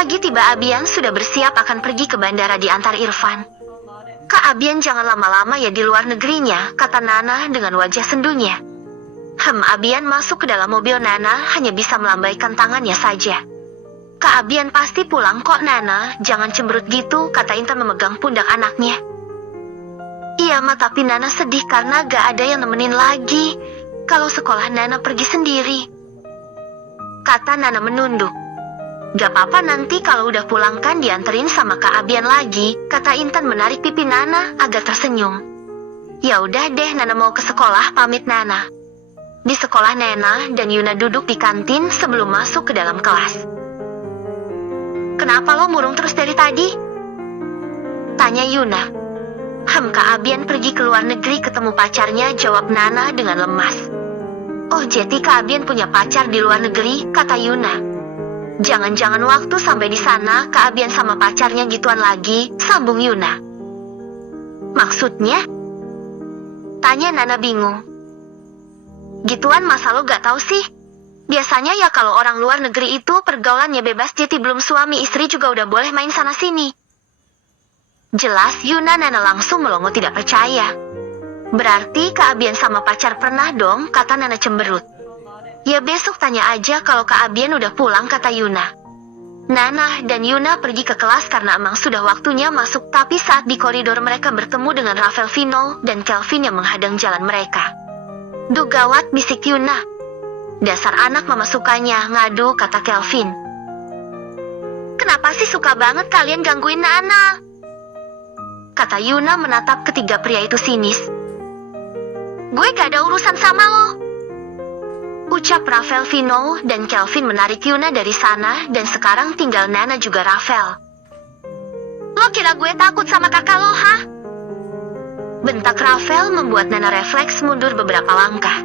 Pagi tiba Abian sudah bersiap akan pergi ke bandara diantar Irfan. Kak Abian jangan lama-lama ya di luar negerinya, kata Nana dengan wajah sendunya. Abian masuk ke dalam mobil Nana hanya bisa melambaikan tangannya saja. Kak Abian pasti pulang kok Nana, jangan cemberut gitu, kata Intan memegang pundak anaknya. Iya Ma, tapi Nana sedih karena gak ada yang nemenin lagi. Kalau sekolah Nana pergi sendiri, kata Nana menunduk. Gak apa-apa, nanti kalau udah pulang kan dianterin sama Kak Abian lagi, kata Intan menarik pipi Nana agak tersenyum. Ya udah deh, Nana mau ke sekolah, pamit Nana. Di sekolah Nana dan Yuna duduk di kantin sebelum masuk ke dalam kelas. Kenapa lo murung terus dari tadi? Tanya Yuna. Kak Abian pergi ke luar negeri ketemu pacarnya, jawab Nana dengan lemas. Oh jadi Kak Abian punya pacar di luar negeri, kata Yuna. Jangan-jangan waktu sampai di sana Kak Abian sama pacarnya gituan lagi, sambung Yuna. Maksudnya? Tanya Nana bingung. Gituan masa lo gak tahu sih? Biasanya ya kalau orang luar negeri itu pergaulannya bebas, jadi belum suami istri juga udah boleh main sana sini. Jelas Yuna. Nana langsung melongo tidak percaya. Berarti Kak Abian sama pacar pernah dong, kata Nana cemberut. Ya besok tanya aja kalau Kak Abian udah pulang, kata Yuna. Nana dan Yuna pergi ke kelas karena emang sudah waktunya masuk, tapi saat di koridor mereka bertemu dengan Rafael, Vino, dan Kelvin yang menghadang jalan mereka. Duh gawat, bisik Yuna. Dasar anak mama sukanya ngadu, kata Kelvin. Kenapa sih suka banget kalian gangguin Nana? Kata Yuna menatap ketiga pria itu sinis. Gue gak ada urusan sama lo, ucap Rafael, Vino, dan Kelvin menarik Yuna dari sana, dan sekarang tinggal Nana juga Rafael. Lo kira gue takut sama kakak lo, ha? Bentak Rafael membuat Nana refleks mundur beberapa langkah.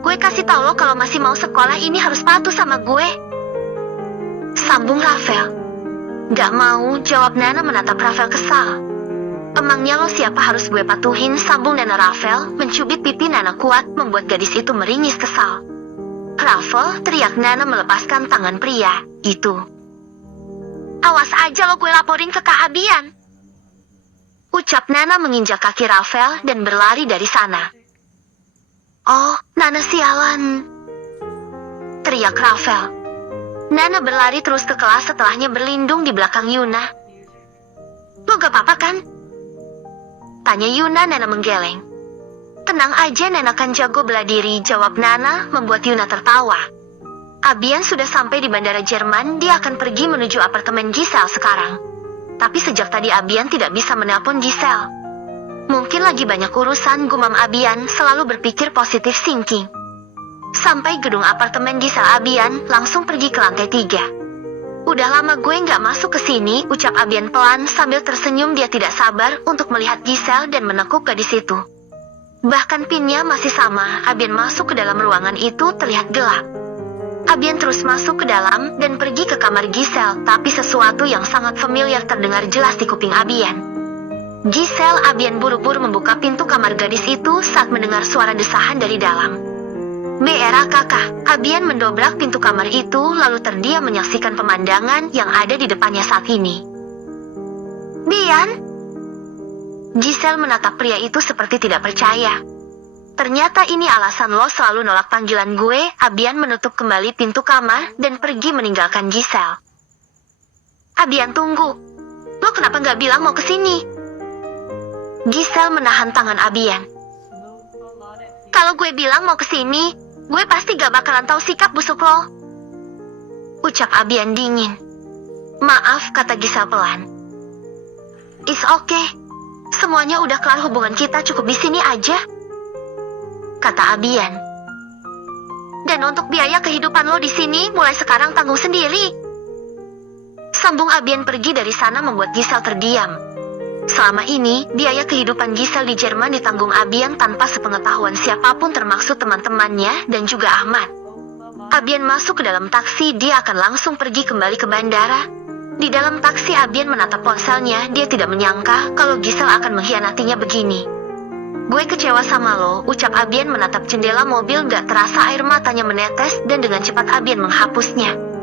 Gue kasih tau lo kalau masih mau sekolah ini harus patuh sama gue, sambung Rafael. Gak mau, jawab Nana menatap Rafael kesal. Emangnya lo siapa harus gue patuhin, sambung Nana. Rafael mencubit pipi Nana kuat membuat gadis itu meringis kesal. Rafael, teriak Nana melepaskan tangan pria itu. Awas aja lo, gue laporin ke Kak Abian, ucap Nana menginjak kaki Rafael dan berlari dari sana. Oh, Nana sialan, teriak Rafael. Nana berlari terus ke kelas, setelahnya berlindung di belakang Yuna. Lo gak apa-apa kan? Tanya Yuna. Nana menggeleng. Tenang aja, Nana kan jago bela diri, jawab Nana membuat Yuna tertawa. Abian sudah sampai di bandara Jerman, dia akan pergi menuju apartemen Giselle sekarang. Tapi sejak tadi Abian tidak bisa menelpon Giselle. Mungkin lagi banyak urusan, gumam Abian selalu berpikir positif thinking. Sampai gedung apartemen Giselle, Abian langsung pergi ke lantai 3. Udah lama gue nggak masuk ke sini, ucap Abian pelan sambil tersenyum. Dia tidak sabar untuk melihat Giselle dan menekuk gadis itu. Bahkan pinnya masih sama. Abian masuk ke dalam ruangan itu terlihat gelap. Abian terus masuk ke dalam dan pergi ke kamar Giselle, tapi sesuatu yang sangat familiar terdengar jelas di kuping Abian. Giselle, Abian buru-buru membuka pintu kamar gadis itu saat mendengar suara desahan dari dalam. Beera kakak, Abian mendobrak pintu kamar itu lalu terdiam menyaksikan pemandangan yang ada di depannya saat ini. Bian? Giselle menatap pria itu seperti tidak percaya. Ternyata ini alasan lo selalu nolak panggilan gue. Abian menutup kembali pintu kamar dan pergi meninggalkan Giselle. Abian tunggu. Lo kenapa gak bilang mau kesini? Giselle menahan tangan Abian. Kalau gue bilang mau kesini, gue pasti gak bakalan tahu sikap busuk lo, ucap Abian dingin. Maaf, kata Giselle pelan. It's okay. Semuanya udah kelar, hubungan kita cukup di sini aja, kata Abian. Dan untuk biaya kehidupan lo di sini mulai sekarang tanggung sendiri, sambung Abian. Pergi dari sana membuat Giselle terdiam. Selama ini, biaya kehidupan Giselle di Jerman ditanggung Abian tanpa sepengetahuan siapapun, termasuk teman-temannya dan juga Ahmad. Abian masuk ke dalam taksi, dia akan langsung pergi kembali ke bandara. Di dalam taksi, Abian menatap ponselnya, dia tidak menyangka kalau Giselle akan mengkhianatinya begini. Gue kecewa sama lo, ucap Abian menatap jendela mobil. Gak terasa air matanya menetes dan dengan cepat Abian menghapusnya.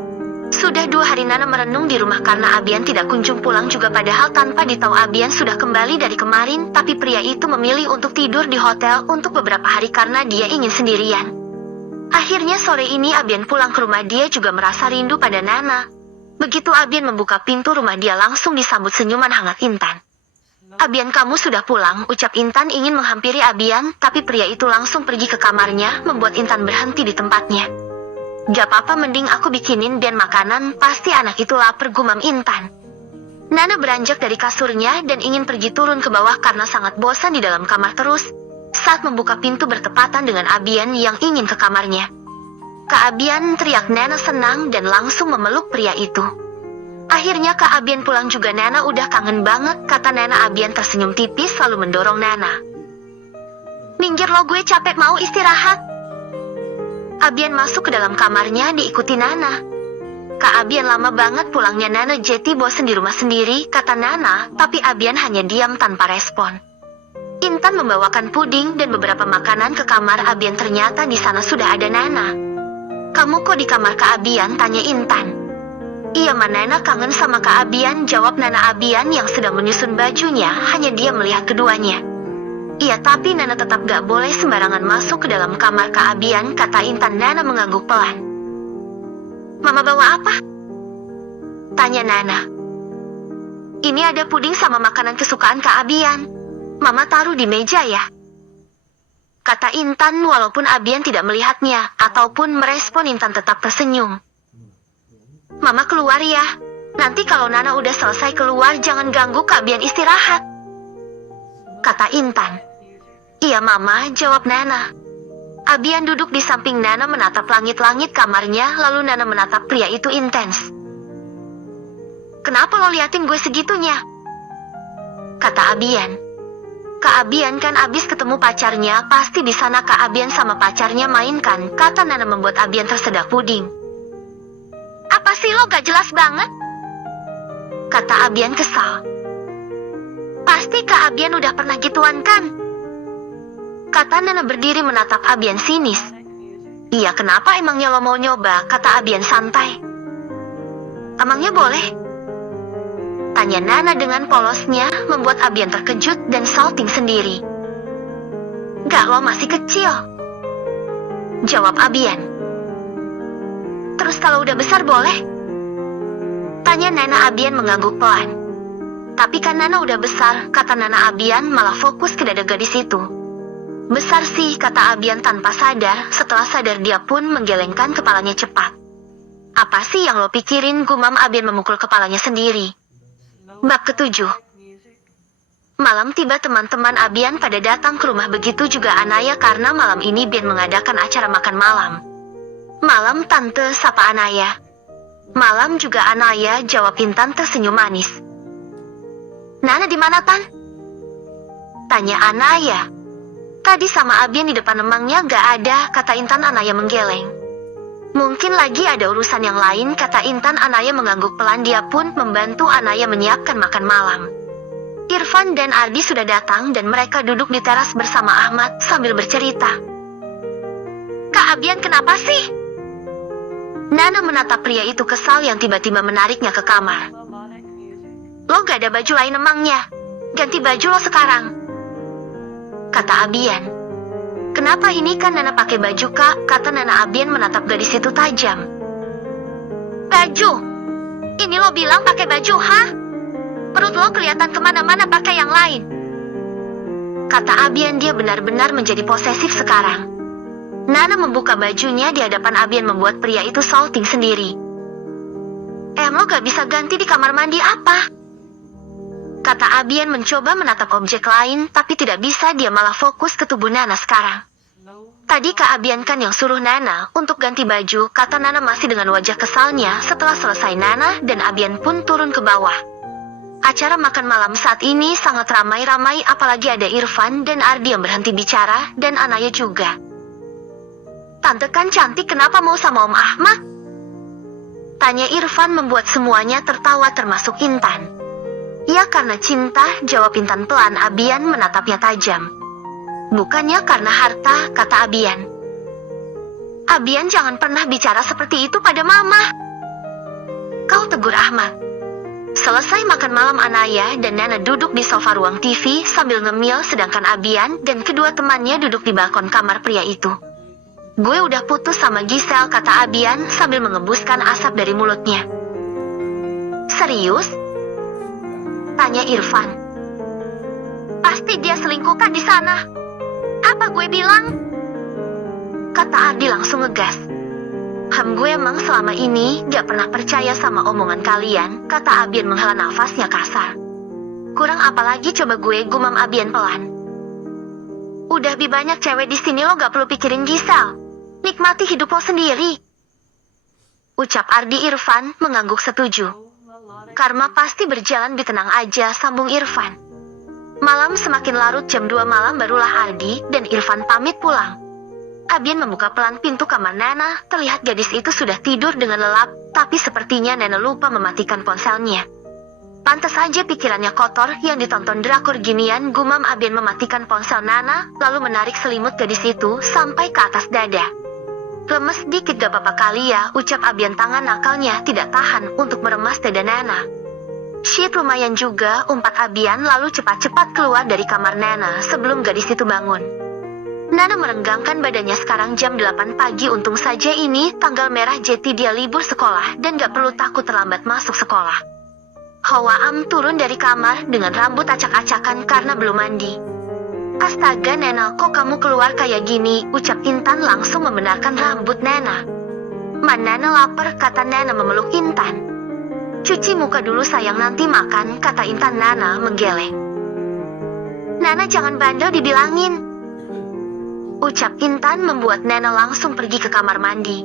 Sudah 2 hari Nana merenung di rumah karena Abian tidak kunjung pulang juga, padahal tanpa ditahu Abian sudah kembali dari kemarin, tapi pria itu memilih untuk tidur di hotel untuk beberapa hari karena dia ingin sendirian. Akhirnya sore ini Abian pulang ke rumah, dia juga merasa rindu pada Nana. Begitu Abian membuka pintu rumah, dia langsung disambut senyuman hangat Intan. "Abian, kamu sudah pulang," ucap Intan ingin menghampiri Abian, tapi pria itu langsung pergi ke kamarnya, membuat Intan berhenti di tempatnya. "Gak apa-apa, mending aku bikinin Bian makanan, pasti anak itu lapar," gumam Intan. Nana beranjak dari kasurnya dan ingin pergi turun ke bawah karena sangat bosan di dalam kamar terus. Saat membuka pintu bertepatan dengan Abian yang ingin ke kamarnya. "Kak Abian," teriak Nana senang dan langsung memeluk pria itu. "Akhirnya Kak Abian pulang juga, Nana udah kangen banget," kata Nana. Abian tersenyum tipis lalu mendorong Nana. "Minggir lo, gue capek mau istirahat." Abian masuk ke dalam kamarnya diikuti Nana. "Kak Abian, lama banget pulangnya Nana, Jeti bosen di rumah sendiri," kata Nana, tapi Abian hanya diam tanpa respon. Intan membawakan puding dan beberapa makanan ke kamar Abian, ternyata di sana sudah ada Nana. "Kamu kok di kamar Kak Abian?" tanya Intan. "Iya Ma, Nana kangen sama Kak Abian," jawab Nana. Abian yang sedang menyusun bajunya hanya diam melihat keduanya. "Iya, tapi Nana tetap gak boleh sembarangan masuk ke dalam kamar Kak Abian," kata Intan. Nana mengangguk pelan. "Mama bawa apa?" tanya Nana. "Ini ada puding sama makanan kesukaan Kak Abian. Mama taruh di meja ya," kata Intan walaupun Abian tidak melihatnya ataupun merespon. Intan tetap tersenyum. "Mama keluar ya. Nanti kalau Nana udah selesai keluar jangan ganggu Kak Abian istirahat," kata Intan. "Iya Mama," jawab Nana. Abian duduk di samping Nana menatap langit-langit kamarnya, lalu Nana menatap pria itu intens. "Kenapa lo liatin gue segitunya?" kata Abian. "Kak Abian kan abis ketemu pacarnya, pasti di sana Kak Abian sama pacarnya main kan," kata Nana membuat Abian tersedak puding. "Apa sih lo, gak jelas banget?" kata Abian kesal. "Pasti Kak Abian udah pernah gituan kan?" kata Nana berdiri menatap Abian sinis. "Iya, kenapa emangnya lo mau nyoba?" kata Abian santai. "Emangnya boleh?" tanya Nana dengan polosnya, membuat Abian terkejut dan salting sendiri. "Gak, lo masih kecil," jawab Abian. "Terus kalau udah besar boleh?" tanya Nana. Abian mengangguk pelan. "Tapi kan Nana udah besar," kata Nana. Abian malah fokus ke dada gadis itu. "Besar sih," kata Abian tanpa sadar. Setelah sadar dia pun menggelengkan kepalanya cepat. "Apa sih yang lo pikirin?" gumam Abian memukul kepalanya sendiri. Bab ke-7. Malam tiba, teman-teman Abian pada datang ke rumah, begitu juga Anaya karena malam ini Bian mengadakan acara makan malam. "Malam Tante," sapa Anaya. "Malam juga Anaya," jawab Intan tersenyum manis. "Nana di mana, Tan?" tanya Anaya. "Tadi sama Abian di depan, emangnya gak ada," kata Intan. Anaya menggeleng. "Mungkin lagi ada urusan yang lain," kata Intan. Anaya mengangguk pelan, dia pun membantu Anaya menyiapkan makan malam. Irfan dan Ardi sudah datang dan mereka duduk di teras bersama Ahmad sambil bercerita. "Kak Abian kenapa sih?" Nana menatap pria itu kesal yang tiba-tiba menariknya ke kamar. "Lo gak ada baju lain emangnya? Ganti baju lo sekarang," kata Abian. "Kenapa, ini kan Nana pakai baju Kak," kata Nana. Abian menatap gadis itu tajam. "Baju? Ini lo bilang pakai baju, hah? Perut lo kelihatan kemana-mana pakai yang lain," kata Abian. Dia benar-benar menjadi posesif sekarang. Nana membuka bajunya di hadapan Abian membuat pria itu salting sendiri. Lo gak bisa ganti di kamar mandi apa?" kata Abian mencoba menatap objek lain, tapi tidak bisa. Dia malah fokus ke tubuh Nana sekarang. "Tadi Kak Abian kan yang suruh Nana untuk ganti baju," kata Nana masih dengan wajah kesalnya. Setelah selesai, Nana dan Abian pun turun ke bawah. Acara makan malam saat ini sangat ramai-ramai, apalagi ada Irfan dan Ardi yang berhenti bicara, dan Anaya juga. "Tante kan cantik, kenapa mau sama Om Ahmad?" tanya Irfan membuat semuanya tertawa termasuk Intan. "Ya karena cinta," jawab Intan pelan. Abian menatapnya tajam. "Bukannya karena harta," kata Abian. "Abian jangan pernah bicara seperti itu pada Mama," Kau tegur Ahmad. Selesai makan malam, Anaya dan Nana duduk di sofa ruang TV sambil ngemil, sedangkan Abian dan kedua temannya duduk di balkon kamar pria itu. Gue udah putus sama Giselle, kata Abian sambil mengembuskan asap dari mulutnya. Serius? Tanya Irfan. Pasti dia selingkuhkan di sana. Apa gue bilang? Kata Ardi langsung ngegas. Gue emang selama ini gak pernah percaya sama omongan kalian, kata Abian menghela nafasnya kasar. Kurang apa lagi coba gue, gumam Abian pelan. Udah banyak cewek di sini, lo gak perlu pikirin Giselle. Nikmati hidup lo sendiri. Ucap Ardi. Irfan mengangguk setuju. Karma pasti berjalan, tenang aja, sambung Irfan. Malam semakin larut, jam 2 malam barulah Ardi dan Irfan pamit pulang. Abian membuka pelan pintu kamar Nana, terlihat gadis itu sudah tidur dengan lelap, tapi sepertinya Nana lupa mematikan ponselnya. Pantas saja pikirannya kotor, yang ditonton drakor ginian, gumam Abian mematikan ponsel Nana, lalu menarik selimut gadis itu sampai ke atas dada. Lemes dikit gak apa-apa kali ya, ucap Abian, tangan nakalnya tidak tahan untuk meremas dada Nana. Shit, lumayan juga, umpat Abian lalu cepat-cepat keluar dari kamar Nana sebelum gadis itu bangun. Nana merenggangkan badannya. Sekarang jam 8 pagi, untung saja ini tanggal merah, jadi dia libur sekolah dan gak perlu takut terlambat masuk sekolah. Hawa turun dari kamar dengan rambut acak-acakan karena belum mandi. Astaga Nana, kok kamu keluar kayak gini, ucap Intan langsung membenarkan rambut Nana. Nana lapar, kata Nana memeluk Intan. Cuci muka dulu sayang, nanti makan, kata Intan. Nana menggeleng. Nana jangan bandel dibilangin, ucap Intan membuat Nana langsung pergi ke kamar mandi.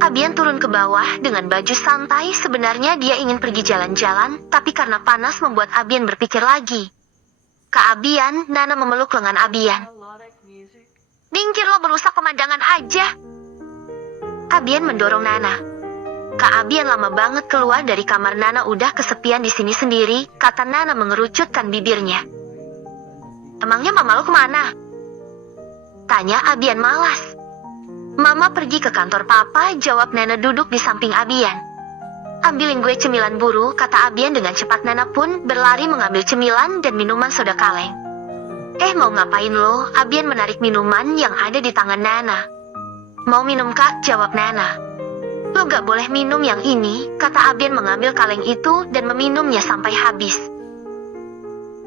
Abian turun ke bawah dengan baju santai. Sebenarnya dia ingin pergi jalan-jalan, tapi karena panas membuat Abian berpikir lagi. Kak Abian, Nana memeluk lengan Abian. Minggir lo, berusak pemandangan aja. Abian mendorong Nana. Kak Abian lama banget keluar dari kamar Nana, udah kesepian di sini sendiri, kata Nana mengerucutkan bibirnya. Emangnya mama lo kemana? Tanya Abian malas. Mama pergi ke kantor papa, jawab Nana duduk di samping Abian. Ambilin gue cemilan buru, kata Abian dengan cepat. Nana pun berlari mengambil cemilan dan minuman soda kaleng. Mau ngapain lo? Abian menarik minuman yang ada di tangan Nana. Mau minum kak, jawab Nana. Lo gak boleh minum yang ini, kata Abian mengambil kaleng itu dan meminumnya sampai habis.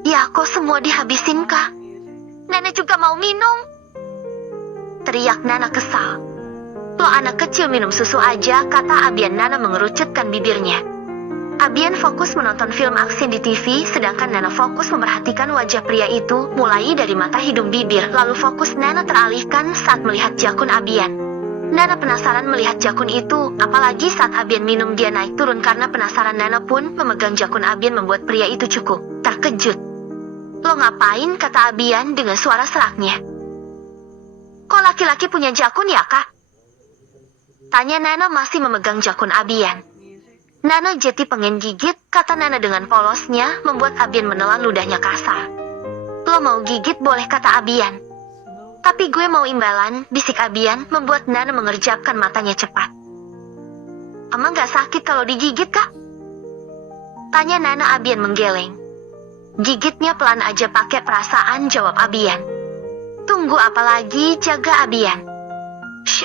Ya kok semua dihabisin kak? Nana juga mau minum, teriak Nana kesal. Lo anak kecil minum susu aja, kata Abian. Nana mengerucutkan bibirnya. Abian fokus menonton film aksi di TV, sedangkan Nana fokus memperhatikan wajah pria itu, mulai dari mata, hidung, bibir, lalu fokus Nana teralihkan saat melihat jakun Abian. Nana penasaran melihat jakun itu, apalagi saat Abian minum dia naik turun. Karena penasaran, Nana pun memegang jakun Abian, membuat pria itu cukup terkejut. Lo ngapain, kata Abian dengan suara seraknya. Kok laki-laki punya jakun ya kak? Tanya Nana masih memegang jakun Abian. Nana jadi pengen gigit, kata Nana dengan polosnya, membuat Abian menelan ludahnya kasar. Lo mau gigit boleh, kata Abian. Tapi gue mau imbalan, bisik Abian, membuat Nana mengerjapkan matanya cepat. Emang gak sakit kalau digigit kak? Tanya Nana. Abian menggeleng. Gigitnya pelan aja pakai perasaan, jawab Abian. Tunggu apa lagi, jaga Abian.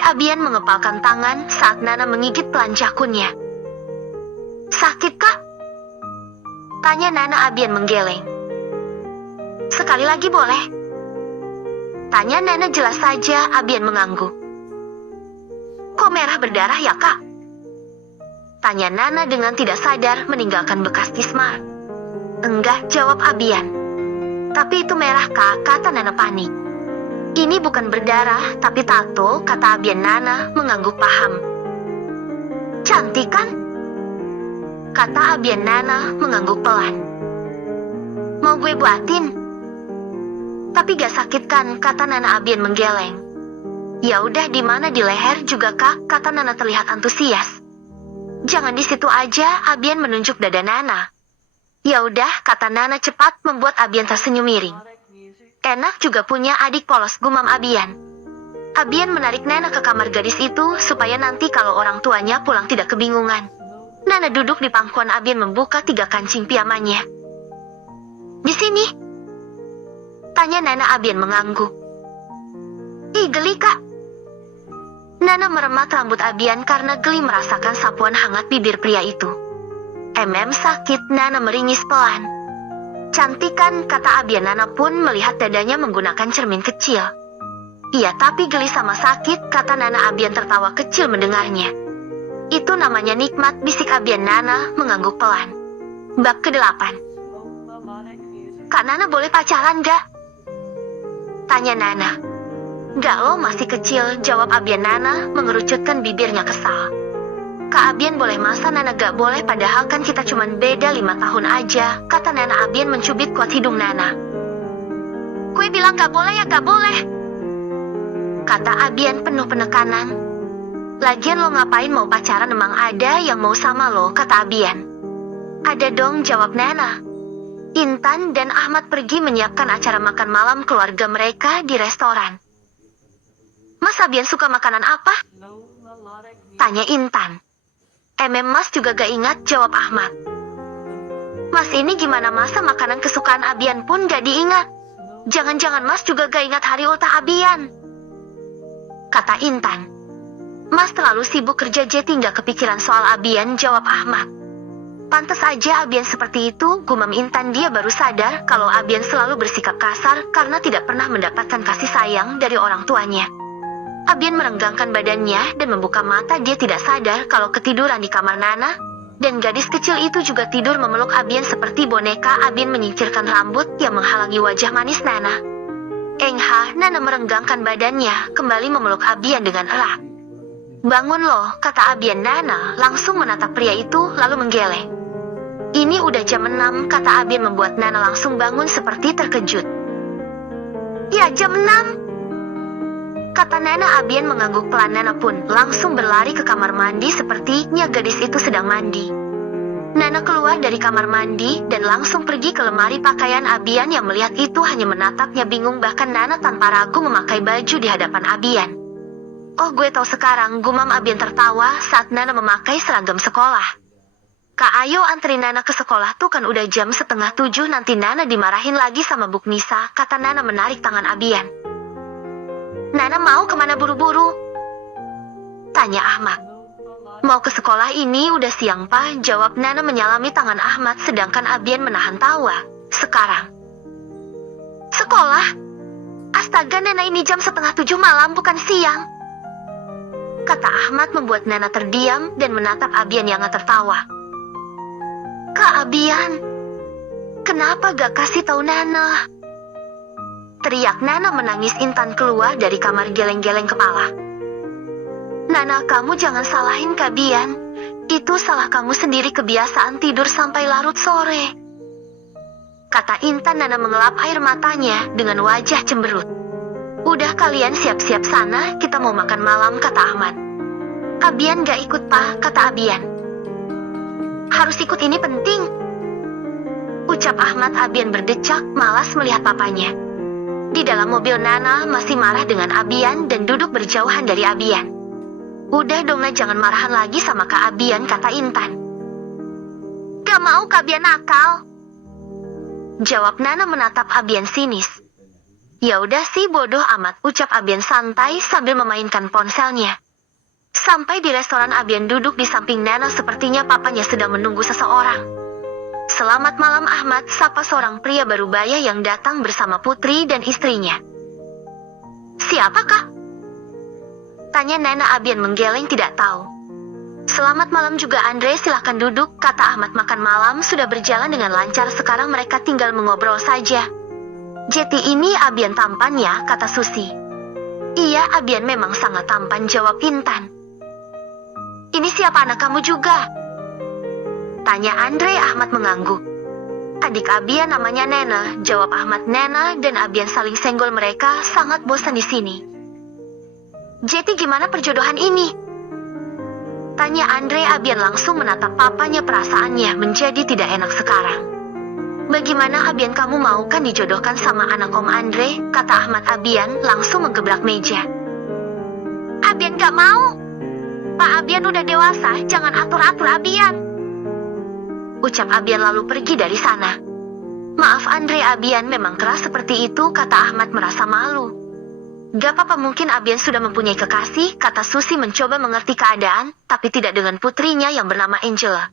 Abian mengepalkan tangan saat Nana menggigit pelan jakunnya. Sakit kak? Tanya Nana. Abian menggeleng. Sekali lagi boleh? Tanya Nana. Jelas saja. Abian mengangguk. Kok merah berdarah ya kak? Tanya Nana dengan tidak sadar meninggalkan bekas tismar. Enggak, jawab Abian. Tapi itu merah kak, kata Nana panik. Ini bukan berdarah, tapi tato, kata Abian. Nana mengangguk paham. Cantik kan? Kata Abian. Nana mengangguk pelan. Mau gue buatin? Tapi gak sakit kan, kata Nana. Abian menggeleng. Ya udah, di mana? Di leher juga kak, kata Nana terlihat antusias. Jangan di situ aja, Abian menunjuk dada Nana. Ya udah, kata Nana cepat, membuat Abian tersenyum miring. Enak juga punya adik polos, gumam Abian. Abian menarik Nana ke kamar gadis itu supaya nanti kalau orang tuanya pulang tidak kebingungan. Nana duduk di pangkuan Abian membuka 3 kancing piyamanya. Di sini? Tanya Nana. Abian mengangguk. Ih, geli kak. Nana meremat rambut Abian karena geli merasakan sapuan hangat bibir pria itu. Sakit. Nana meringis pelan. Cantik kan, kata Abian. Nana pun melihat dadanya menggunakan cermin kecil. Iya, tapi geli sama sakit, kata Nana. Abian tertawa kecil mendengarnya. Itu namanya nikmat, bisik Abian. Nana mengangguk pelan. Bab ke-8. Kak Nana boleh pacaran gak? Tanya Nana. Gak, lo masih kecil, jawab Abian. Nana mengerucutkan bibirnya kesal. Kak Abian boleh, masa Nana gak boleh? Padahal kan kita cuman beda 5 tahun aja, kata Nana. Abian mencubit kuat hidung Nana. Kue bilang gak boleh ya gak boleh, kata Abian penuh penekanan. Lagian lo ngapain mau pacaran, emang ada yang mau sama lo, kata Abian. Ada dong, jawab Nana. Intan dan Ahmad pergi menyiapkan acara makan malam keluarga mereka di restoran. Mas, Abian suka makanan apa? Tanya Intan. Mas juga gak ingat, jawab Ahmad. Mas, ini gimana, masa makanan kesukaan Abian pun gak diingat? Jangan-jangan Mas juga gak ingat hari ultah Abian, kata Intan. Mas terlalu sibuk kerja jadi gak kepikiran soal Abian, jawab Ahmad. Pantas aja Abian seperti itu, gumam Intan. Dia baru sadar kalau Abian selalu bersikap kasar karena tidak pernah mendapatkan kasih sayang dari orang tuanya. Abian merenggangkan badannya dan membuka mata. Dia tidak sadar kalau ketiduran di kamar Nana, dan gadis kecil itu juga tidur memeluk Abian seperti boneka. Abian menyingkirkan rambut yang menghalangi wajah manis Nana. Nana merenggangkan badannya, kembali memeluk Abian dengan erat. Bangun loh, kata Abian. Nana langsung menatap pria itu lalu menggeleng. Ini udah jam 6, kata Abian membuat Nana langsung bangun seperti terkejut. Ya, jam 6, kata Nana. Abian mengangguk pelan. Nana pun langsung berlari ke kamar mandi, sepertinya gadis itu sedang mandi. Nana keluar dari kamar mandi dan langsung pergi ke lemari pakaian. Abian yang melihat itu hanya menatapnya bingung. Bahkan Nana tanpa ragu memakai baju di hadapan Abian. Oh, gue tahu sekarang, gumam Abian tertawa saat Nana memakai seragam sekolah. Kak, ayo antri Nana ke sekolah tuh, kan udah jam 6:30, nanti Nana dimarahin lagi sama Bu Nisa, kata Nana menarik tangan Abian. Nana mau kemana buru-buru? Tanya Ahmad. Mau ke sekolah, ini udah siang Pak, jawab Nana menyalami tangan Ahmad sedangkan Abian menahan tawa. Sekarang? Sekolah? Astaga Nana, ini jam 6:30 malam bukan siang, kata Ahmad membuat Nana terdiam dan menatap Abian yang tertawa. Kak Abian, kenapa gak kasih tahu Nana? Teriak Nana menangis. Intan keluar dari kamar geleng-geleng kepala. Nana, kamu jangan salahin Kak Abian. Itu salah kamu sendiri, kebiasaan tidur sampai larut sore, kata Intan. Nana mengelap air matanya dengan wajah cemberut. Udah, kalian siap-siap sana, kita mau makan malam, kata Ahmad. Abian gak ikut Pak, kata Abian. Harus ikut, ini penting, ucap Ahmad. Abian berdecak, malas melihat papanya. Di dalam mobil Nana masih marah dengan Abian dan duduk berjauhan dari Abian. Udah dong, jangan marahan lagi sama Kak Abian, kata Intan. Gak mau, Kak Abian nakal, jawab Nana menatap Abian sinis. Ya udah sih, bodoh amat, ucap Abian santai sambil memainkan ponselnya. Sampai di restoran, Abian duduk di samping Nana, sepertinya papanya sedang menunggu seseorang. Selamat malam Ahmad, sapa seorang pria barubaya yang datang bersama putri dan istrinya. Siapa Kak? Tanya Nana. Abian menggeleng tidak tahu. Selamat malam juga Andre, silahkan duduk, kata Ahmad. Makan malam sudah berjalan dengan lancar, sekarang mereka tinggal mengobrol saja. Jeti ini Abian tampan ya, kata Susi. Iya, Abian memang sangat tampan, jawab Intan. Ini siapa anak kamu juga? Tanya Andre. Ahmad mengangguk. Adik Abian namanya Nena, jawab Ahmad. Nena dan Abian saling senggol, mereka sangat bosan di sini. Jeti, gimana perjodohan ini? Tanya Andre. Abian langsung menatap papanya, perasaannya menjadi tidak enak sekarang. Bagaimana Abian, kamu mau kan dijodohkan sama anak Om Andre, kata Ahmad. Abian langsung menggebrak meja. Abian gak mau. Pak, Abian udah dewasa, jangan atur-atur Abian, ucap Abian lalu pergi dari sana. Maaf Andre, Abian memang keras seperti itu, kata Ahmad merasa malu. Gak apa-apa, mungkin Abian sudah mempunyai kekasih, kata Susi mencoba mengerti keadaan, tapi tidak dengan putrinya yang bernama Angela.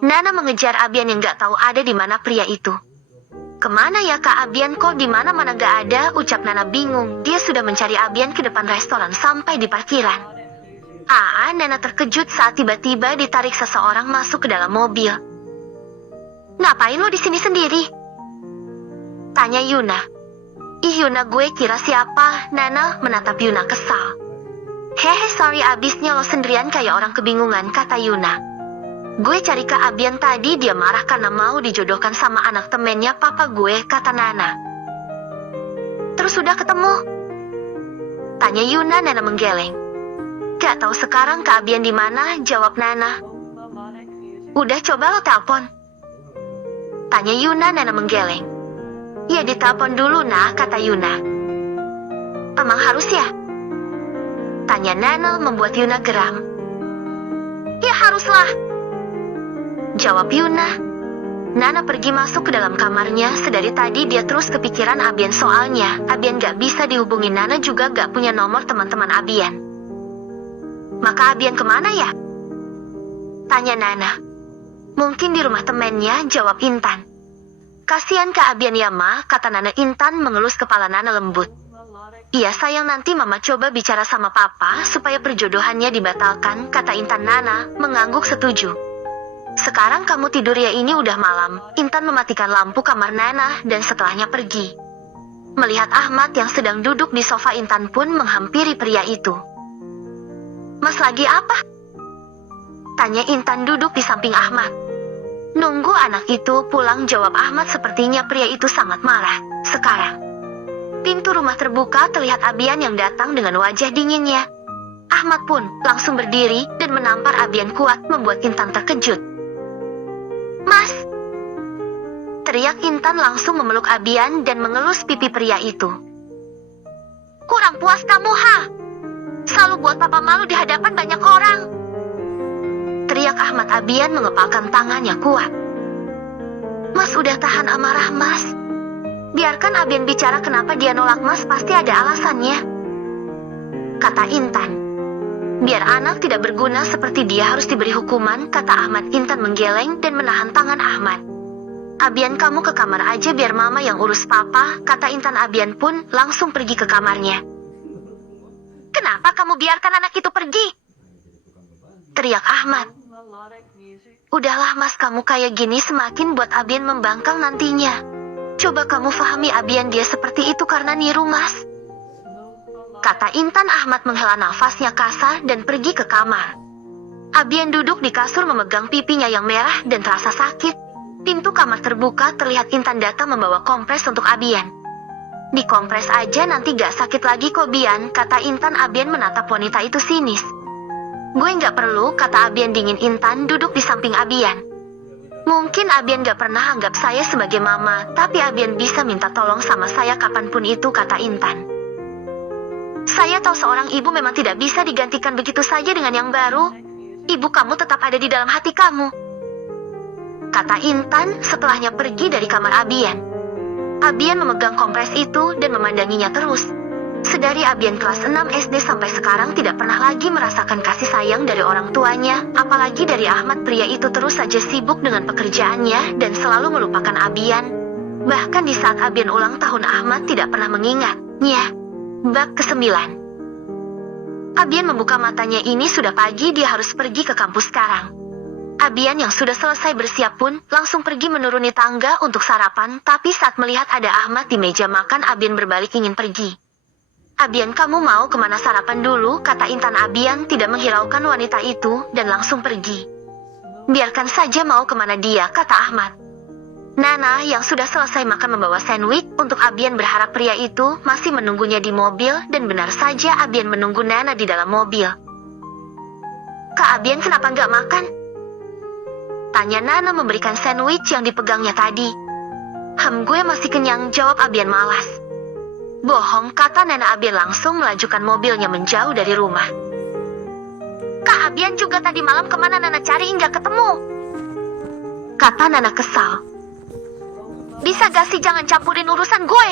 Nana mengejar Abian yang gak tahu ada di mana pria itu. Kemana ya Kak Abian, kok di mana-mana gak ada, ucap Nana bingung. Dia sudah mencari Abian ke depan restoran sampai di parkiran. Nana terkejut saat tiba-tiba ditarik seseorang masuk ke dalam mobil. Ngapain lo di sini sendiri? Tanya Yuna. Ih Yuna, gue kira siapa? Nana menatap Yuna kesal. Hehe, sorry, abisnya lo sendirian kayak orang kebingungan, kata Yuna. Gue cari Kak Abian tadi, dia marah karena mau dijodohkan sama anak temennya papa gue, kata Nana. Terus udah ketemu? Tanya Yuna. Nana menggeleng. Gak tahu sekarang Kak Abian di mana, jawab Nana. Udah coba lo telepon? Tanya Yuna. Nana menggeleng. Ya ditelepon dulu nah, kata Yuna. Emang harus ya? Tanya Nana membuat Yuna geram. Ya haruslah, jawab Yuna. Nana pergi masuk ke dalam kamarnya. Sedari tadi dia terus kepikiran Abian, soalnya Abian gak bisa dihubungi. Nana juga gak punya nomor teman-teman Abian. Maka Abian kemana ya? Tanya Nana. Mungkin di rumah temennya, jawab Intan. Kasihan Kak Abian ya Ma, kata Nana. Intan mengelus kepala Nana lembut. Iya sayang, nanti Mama coba bicara sama Papa supaya perjodohannya dibatalkan, kata Intan. Nana mengangguk setuju. Sekarang kamu tidur ya, ini udah malam. Intan mematikan lampu kamar Nana dan setelahnya pergi. Melihat Ahmad yang sedang duduk di sofa, Intan pun menghampiri pria itu. Mas lagi apa? Tanya Intan duduk di samping Ahmad. Nunggu anak itu pulang, jawab Ahmad. Sepertinya pria itu sangat marah. Sekarang pintu rumah terbuka, terlihat Abian yang datang dengan wajah dinginnya. Ahmad pun langsung berdiri dan menampar Abian kuat, membuat Intan terkejut. Mas! Teriak Intan langsung memeluk Abian dan mengelus pipi pria itu. Kurang puas kamu ha? Selalu buat papa malu di hadapan banyak orang, teriak Ahmad. Abian mengepalkan tangannya kuat. Mas udah tahan amarah Mas. Biarkan Abian bicara, kenapa dia nolak Mas, pasti ada alasannya, kata Intan. Biar anak tidak berguna seperti dia harus diberi hukuman, kata Ahmad. Intan menggeleng dan menahan tangan Ahmad. Abian kamu ke kamar aja biar Mama yang urus Papa, kata Intan. Abian pun langsung pergi ke kamarnya. Kenapa kamu biarkan anak itu pergi? Teriak Ahmad. Udahlah Mas, kamu kayak gini semakin buat Abian membangkang nantinya. Coba kamu pahami Abian, dia seperti itu karena niru Mas, kata Intan. Ahmad menghela nafasnya kasar dan pergi ke kamar. Abian duduk di kasur memegang pipinya yang merah dan terasa sakit. Pintu kamar terbuka, terlihat Intan datang membawa kompres untuk Abian. Dikompres aja nanti gak sakit lagi kok Bian, kata Intan. Abian menatap wanita itu sinis. Gue gak perlu, kata Abian dingin. Intan duduk di samping Abian. Mungkin Abian gak pernah anggap saya sebagai mama, tapi Abian bisa minta tolong sama saya kapanpun itu, kata Intan. Saya tahu seorang ibu memang tidak bisa digantikan begitu saja dengan yang baru. Ibu kamu tetap ada di dalam hati kamu, kata Intan setelahnya pergi dari kamar Abian. Abian memegang kompres itu dan memandanginya terus. Sedari Abian kelas 6 SD sampai sekarang tidak pernah lagi merasakan kasih sayang dari orang tuanya, apalagi dari Ahmad. Pria itu terus saja sibuk dengan pekerjaannya dan selalu melupakan Abian. Bahkan di saat Abian ulang tahun, Ahmad tidak pernah mengingatnya. Bab ke-9. Abian membuka matanya, ini sudah pagi, dia harus pergi ke kampus sekarang. Abian yang sudah selesai bersiap pun langsung pergi menuruni tangga untuk sarapan, tapi saat melihat ada Ahmad di meja makan, Abian berbalik ingin pergi. Abian, kamu mau kemana? Sarapan dulu, kata Intan. Abian tidak menghiraukan wanita itu dan langsung pergi. Biarkan saja mau kemana dia, kata Ahmad. Nana yang sudah selesai makan membawa sandwich untuk Abian, berharap pria itu masih menunggunya di mobil, dan benar saja Abian menunggu Nana di dalam mobil. Kak Abian kenapa nggak makan? Tanya Nana memberikan sandwich yang dipegangnya tadi. Gue masih kenyang, jawab Abian malas. Bohong, kata Nana. Abian langsung melajukan mobilnya menjauh dari rumah. Kak Abian juga tadi malam kemana Nana cari hingga ketemu? kata Nana kesal. Bisa gak sih jangan campurin urusan gue?